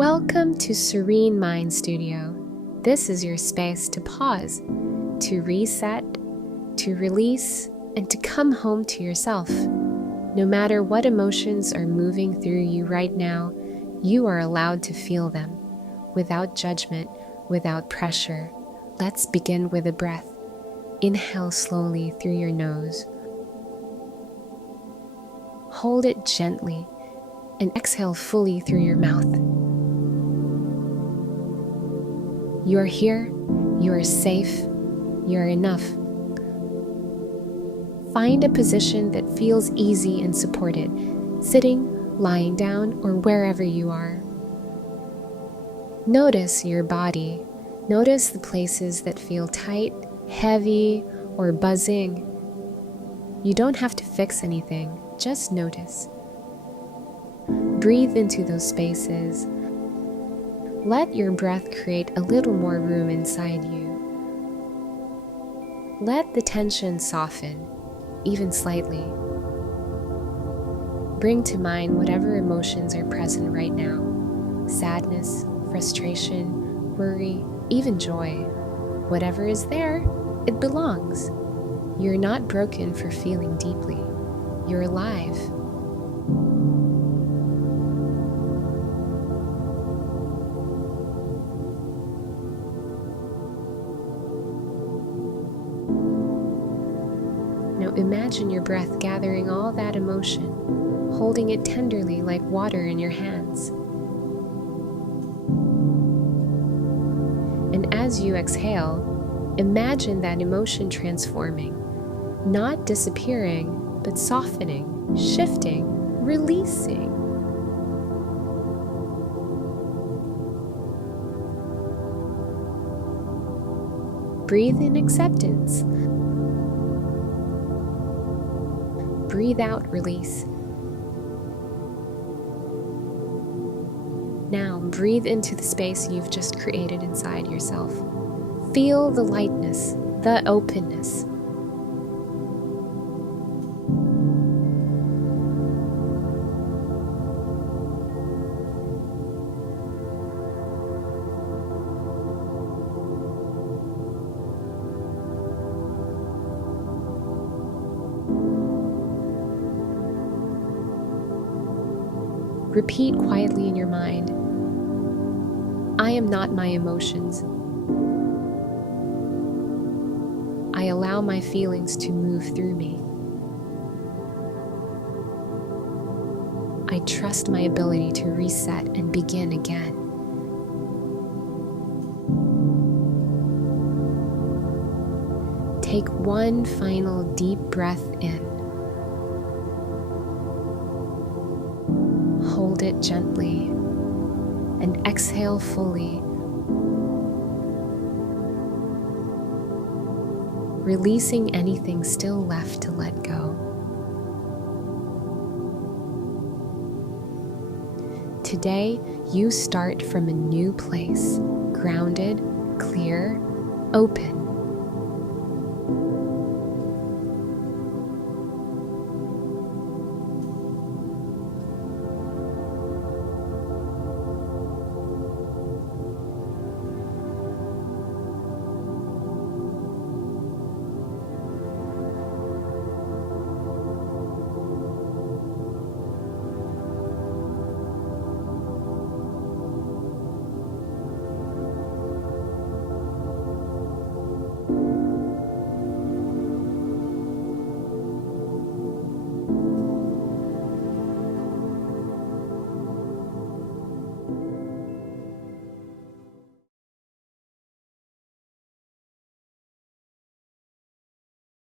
Welcome to Serene Mind Studio. This is your space to pause, to reset, to release, and to come home to yourself. No matter what emotions are moving through you right now, you are allowed to feel them, without judgment, without pressure. Let's begin with a breath. Inhale slowly through your nose. Hold it gently and exhale fully through your mouth. You are here, you are safe, you are enough. Find a position that feels easy and supported, sitting, lying down, or wherever you are. Notice your body. Notice the places that feel tight, heavy, or buzzing. You don't have to fix anything, just notice. Breathe into those spaces. Let your breath create a little more room inside you. Let the tension soften, even slightly. Bring to mind whatever emotions are present right now. Sadness, frustration, worry, even joy. Whatever is there, it belongs. You're not broken for feeling deeply. You're alive. Now imagine your breath gathering all that emotion, holding it tenderly like water in your hands. And as you exhale, imagine that emotion transforming, not disappearing, but softening, shifting, releasing. Breathe in acceptance. Breathe out release. Now breathe into the space you've just created inside yourself. Feel the lightness, the openness. Repeat quietly in your mind, I am not my emotions. I allow my feelings to move through me. I trust my ability to reset and begin again. Take one final deep breath in. Hold it gently and exhale fully, releasing anything still left to let go. Today, you start from a new place, grounded, clear, open.